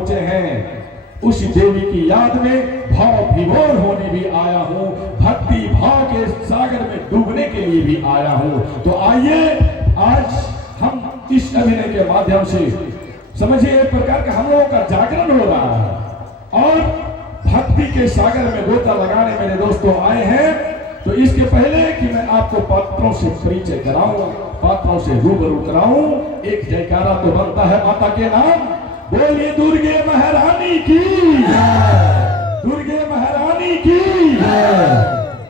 पहुंचे हैं। उस देवी की याद में भाव विभोर होने भी आया हूं, भक्ति भाव के सागर में डूबने के लिए भी आया हूं। तो आइए आज हम इस अभिनय के माध्यम से समझिए एक प्रकार का हम लोगों का जागरण हो रहा है और भक्ति के सागर में गोता लगाने मेरे दोस्तों आए हैं। तो इसके पहले कि मैं आपको पात्रों से परिचय कराऊं, पात्रों से रूबरू कराऊं, एक जयकारा तो बनता है माता के नाम। बोलिए दुर्गे महारानी की, दुर्गे महारानी की।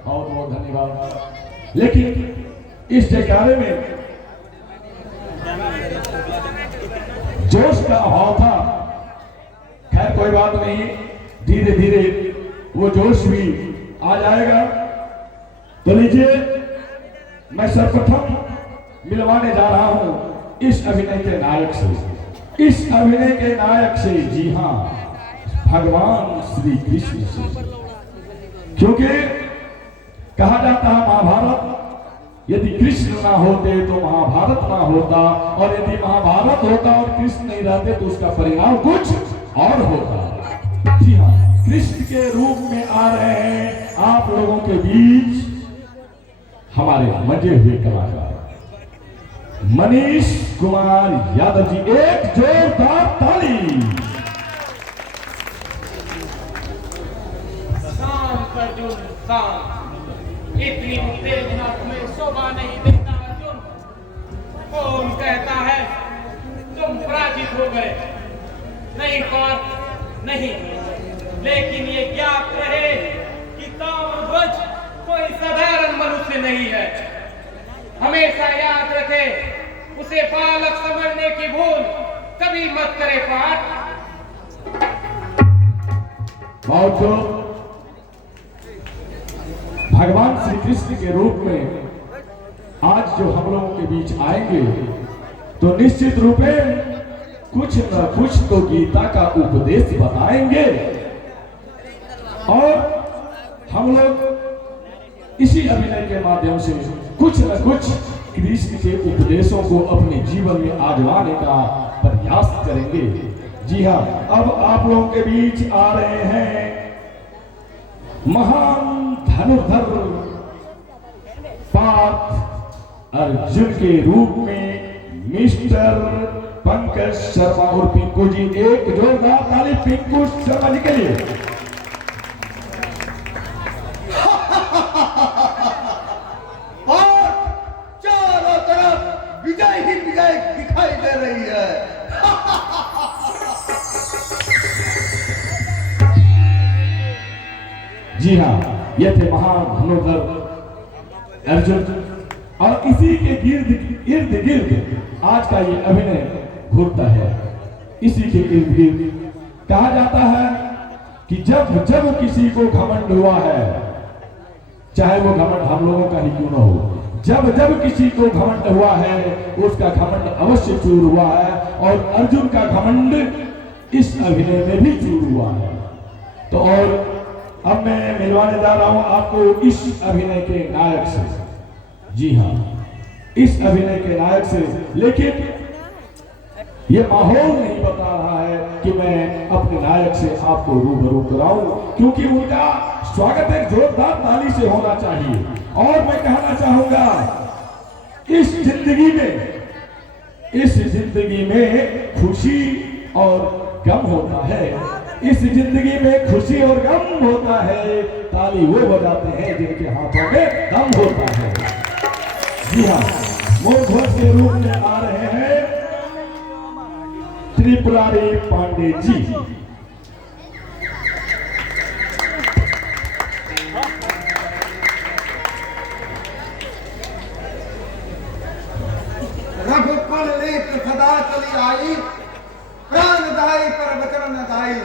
बहुत बहुत धन्यवाद। लेकिन इस जयकारे में जोश का अभाव था। खैर कोई बात नहीं, धीरे धीरे वो जोश भी आ जाएगा। तो लीजिए मैं सर्वप्रथम मिलवाने जा रहा हूं इस अभिनय के नायक से, इस अभिनय के नायक से, जी हां, भगवान श्री कृष्ण से। क्योंकि कहा जाता है महाभारत, यदि कृष्ण ना होते तो महाभारत ना होता, और यदि महाभारत होता और कृष्ण नहीं रहते तो उसका परिणाम कुछ और होता। जी हां, कृष्ण के रूप में आ रहे हैं आप लोगों के बीच हमारे मजे हुए कलाकार मनीष कुमार यादव जी। एक जोरदार ताली। शांत अर्जुन शांत, इतनी उत्तेजना तुम्हें शोभा नहीं देता अर्जुन। कौन कहता है तुम पराजित हो गए? नहीं पार्थ नहीं, लेकिन ये ज्ञात रहे कि ताम्रध्वज कोई साधारण मनुष्य नहीं है। हमेशा याद रखे, उसे बालक समझने की भूल कभी मत करे पार्थ। बहुत भगवान श्री कृष्ण के रूप में आज जो हम लोगों के बीच आएंगे तो निश्चित रूप में कुछ न कुछ तो गीता का उपदेश बताएंगे, और हम लोग इसी अभिनय के माध्यम से कुछ न कुछ कृष्ण के उपदेशों को अपने जीवन में आजमाने का प्रयास करेंगे। जी हाँ, अब आप लोगों के बीच आ रहे हैं महान धनुर्धर पार्थ अर्जुन के रूप में मिस्टर पंकज शर्मा और पिंकू जी। एक जोरदार ताली पिंकू शर्मा जी के लिए। और चारों तरफ विजय ही विजय दिखाई दे रही है। जी हाँ, ये थे महान धनुर्धर अर्जुन, और इसी के इर्द गिर्द आज का ये अभिनय घूरता है। इसी के इर्द गिर्द कहा जाता है कि जब जब किसी को घमंड हुआ है, चाहे वो घमंड हम लोगों का ही क्यों न हो, जब जब किसी को घमंड हुआ है उसका घमंड अवश्य चूर हुआ है, और अर्जुन का घमंड इस अभिनय में भी चूर हुआ है। तो और अब मैं मिलवाने जा रहा हूं आपको इस अभिनय के नायक से। जी हाँ, इस अभिनय के नायक से। लेकिन ये माहौल नहीं बता रहा है कि मैं अपने नायक से आपको रूबरू कराऊं, क्योंकि उनका स्वागत एक जोरदार ताली से होना चाहिए। और मैं कहना चाहूंगा, इस जिंदगी में खुशी और गम होता है, इस जिंदगी में खुशी और गम होता है। ताली वो बजाते हैं जिनके हाथों में दम होता है। जी हाँ, मोध्वज के रूप में आ रहे हैं त्रिपुरारी पांडे जी। रघुकुल लेख सदा चली आई, प्राणदायी पर वचन न दाई।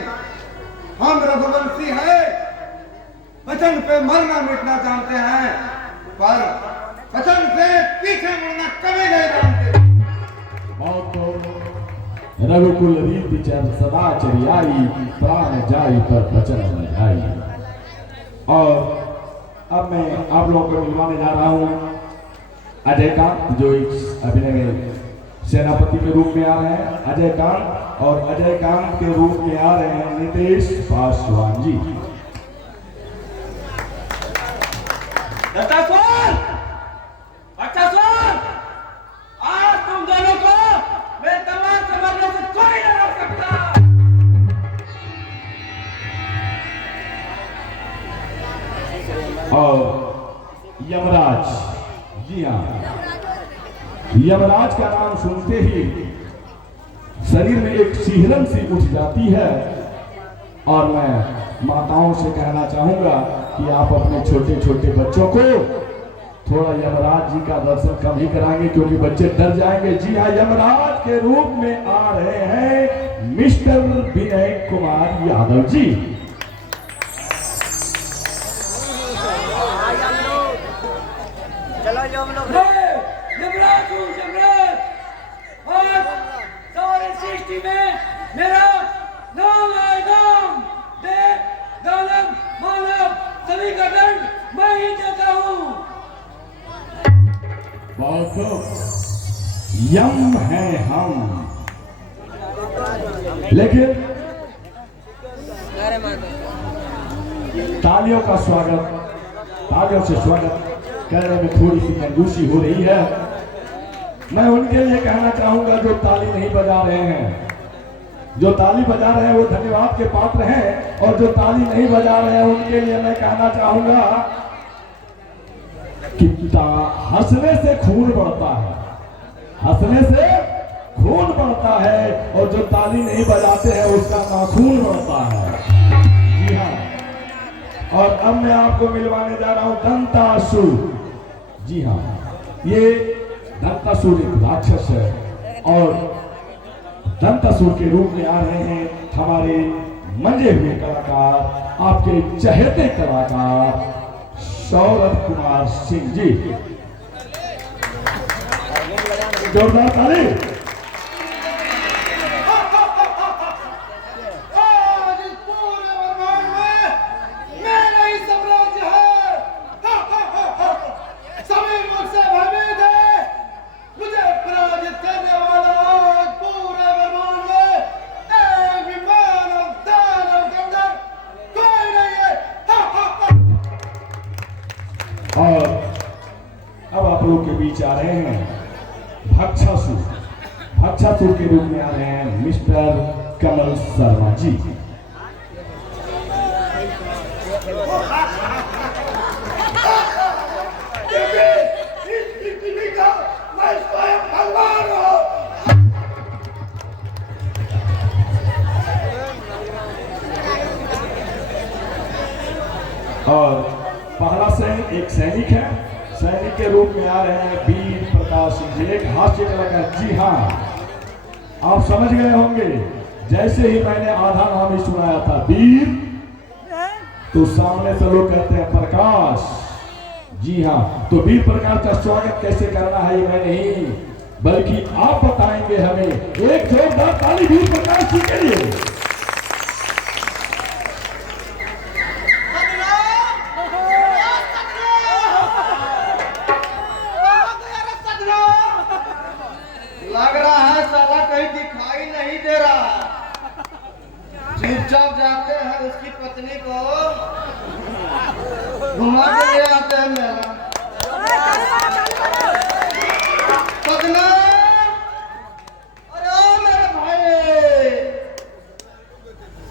हम रघुवंशी हैं, वचन पे मरना मिटना जानते हैं, पर वचन से पीछे मुड़ना कभी नहीं जानते। रघुकुल रीति चर सदा चली आई, प्राण जाई पर वचन न जाई। और अब मैं आप लोगों को मिलवाने जा रहा हूं अजय कांत, जो इस अभिनय में सेनापति के रूप में आ रहे हैं। अजय कांत और अजय कांत के रूप में आ रहे हैं नितेश पासवान जी। आज तुम दोनों को मेरे तलवार से मरने से कोई नहीं रोक सकता। और यमराज, जी हाँ, यमराज का नाम सुनते ही शरीर में एक सिहरन सी उठ जाती है। और मैं माताओं से कहना चाहूंगा कि आप अपने छोटे छोटे बच्चों को थोड़ा यमराज जी का दर्शन कम ही कराएंगे, क्योंकि बच्चे डर जाएंगे। जी हाँ, यमराज के रूप में आ रहे हैं मिस्टर विनय कुमार यादव जी। यमराज हूँ, यमराज। आज सारी सृष्टि में मेरा नाम है, नाम देव, दानव, मानव सभी का दंड मैं ही देता हूँ। यम है हम, लेकिन तालियों का स्वागत, तालियों से स्वागत करने में थोड़ी सी कंजूसी हो रही है। मैं उनके लिए कहना चाहूंगा जो ताली नहीं बजा रहे हैं, जो ताली बजा रहे हैं वो धन्यवाद के पात्र हैं, और जो ताली नहीं बजा रहे हैं उनके लिए मैं कहना चाहूंगा कि हंसने से खून बढ़ता है, हंसने से खून बढ़ता है, और जो ताली नहीं बजाते हैं उसका नाखून बढ़ता है। जी हाँ, और अब मैं आपको मिलवाने जा रहा हूं दंतासुर। जी हाँ, ये दंतासुर एक राक्षस है, और दंतासुर के रूप में आ रहे हैं हमारे मंजे हुए कलाकार, आपके चहेते कलाकार सौरभ कुमार सिंह जी। जोरदार ताली। आज इस पूरे ब्रह्मांड में मेरा ही साम्राज्य है। सभी मुझसे भयभीत है। मुझे पराजित करने वाला आज पूरे ब्रह्मांड में एक भी मानव, दानव, गंधर्व कोई नहीं है। और अब आप लोग के बीच आ रहे हैं भक्षासुर। भक्षासुर के रूप में आ रहे हैं मिस्टर कमल शर्मा जी। इस पृथ्वी का मैं स्वयं भगवान हूँ। और पहला सैनिक एक सैनिक है, सैनिक के रूप में आ रहे हैं वीर प्रकाश सिंह जी, एक हास्य कलाकार। जी हाँ, आप समझ गए होंगे, जैसे ही मैंने आधा नाम ही सुनाया था वीर, तो सामने से लोग कहते हैं प्रकाश। जी हाँ, तो वीर प्रकाश का स्वागत कैसे करना है ये मैं नहीं, बल्कि आप बताएंगे हमें। एक जोरदार ताली वीर प्रकाश जी के लिए। लग रहा है साला कहीं दिखाई नहीं दे रहा। चुपचाप जाते हैं उसकी पत्नी को घुमा के ले आते हैं मेला। सजना, अरे ओ मेरे भाई,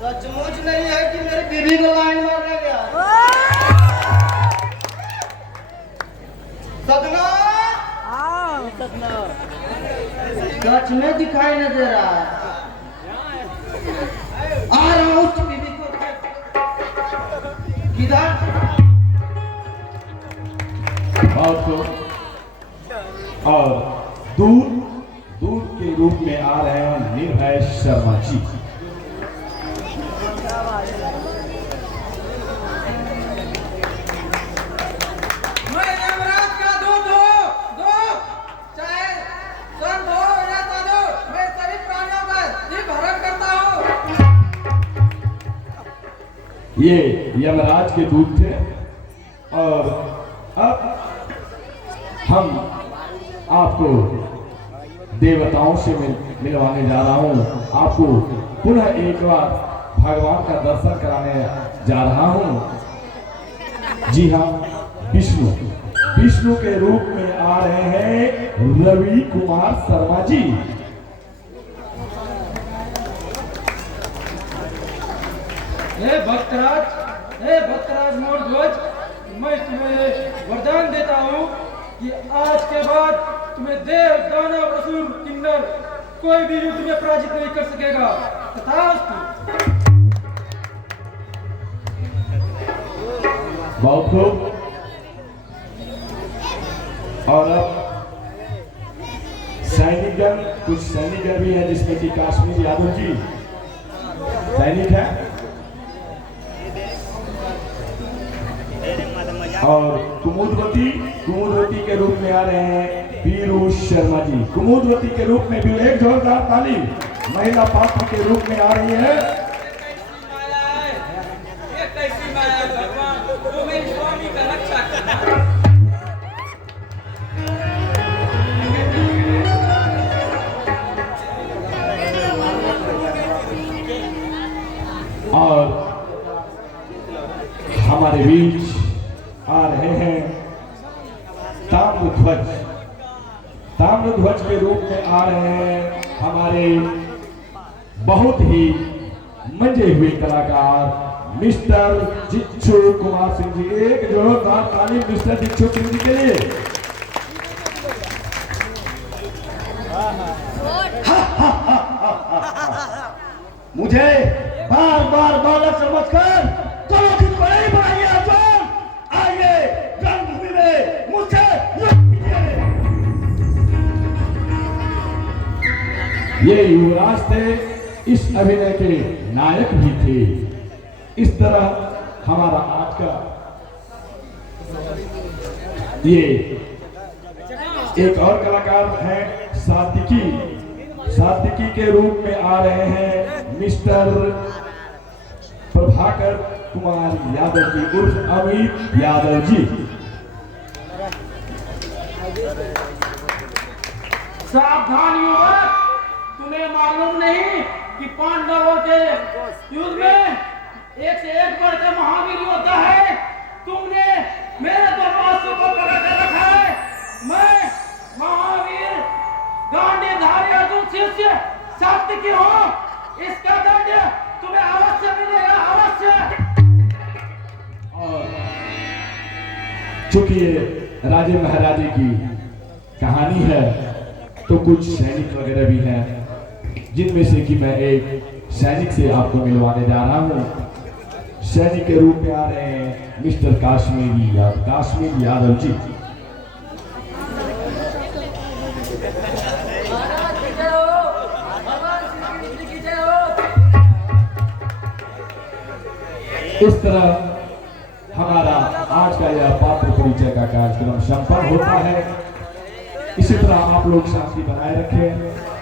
सचमुच नहीं है कि मेरी बीवी को लाइन मारने गया। सजना, सच में दिखाई नहीं दे रहा है। आ रहा हूँ उसकी बीवी को। किधर? और दूध के रूप में आ रहे हैं निर्भय शर्मा जी। मैं यमराज का दूध हूँ, दूध चाहे संत हो या साधु, मैं सभी प्राणियों का जीव हरण करता हूँ। ये यमराज के दूत थे, और अब हम आपको देवताओं से मिल मिलवाने जा रहा हूँ। आपको पुनः एक बार भगवान का दर्शन कराने जा रहा हूँ। जी हाँ, विष्णु के रूप में आ रहे हैं रवि कुमार शर्मा जी। हे भक्तराज मोरध्वज, मैं तुम्हें वरदान देता हूँ कि आज के बाद तुम्हें देव दानव असुर किन्नर कोई भी युद्ध में पराजित नहीं कर सकेगा। तथास्तु। बहुत खूब। और अब सैनिकगण, कुछ सैनिकगण भी है जिसमें कि काश्मीर यादव जी सैनिक है, और कुमुदवती के रूप में आ रहे हैं पीयूष शर्मा जी। कुमुदवती के रूप में भी एक जोरदार ताली महिला पात्र के रूप में आ रही है। ये कैसी माया है भगवान, तो मेरे स्वामी का रक्षा करना। और हमारे बीच आ रहे हैं ताम्रध्वज के रूप में आ रहे हैं हमारे बहुत ही मंजे हुए कलाकार मिस्टर जिच्छु कुमार सिंह जी। एक जोरदार ताली मिस्टर जिच्छु सिंह जी के लिए। मुझे बार बार बालक समझकर क्रोधित को नहीं बनाइए अर्जुन। आइए रणभूमि में मुझसे युद्ध कीजिए। ये युवराज थे, इस अभिनय के नायक भी थे। इस तरह हमारा आज का ये एक और कलाकार हैं सात्विकी के रूप में आ रहे हैं मिस्टर प्रभाकर कुमार यादव जी उर्फ अमित यादव जी। सावधान युवक, तुम्हें मालूम नहीं कि पांडवों के युद्ध में एक से एक बढ़कर महावीर योद्धा है। तुमने मेरे दरवाजे को पकड़ कर रखा है। मैं महावीर गांडीधारी अर्जुन शिष्य सात्विकी हूँ। इसका दंड तुम्हें अवश्य मिलेगा, अवश्य। और चूंकि ये राजे महाराजे की कहानी है तो कुछ सैनिक वगैरह भी हैं, जिनमें से कि मैं एक सैनिक से आपको मिलवाने जा रहा हूँ। सैनिक के रूप में आ रहे हैं मिस्टर काश्मीर यादव जी। इस तरह हमारा आज का यह पात्र परिचय का कार्यक्रम संपन्न होता है। इसी तरह आप लोग शांति बनाए रखें।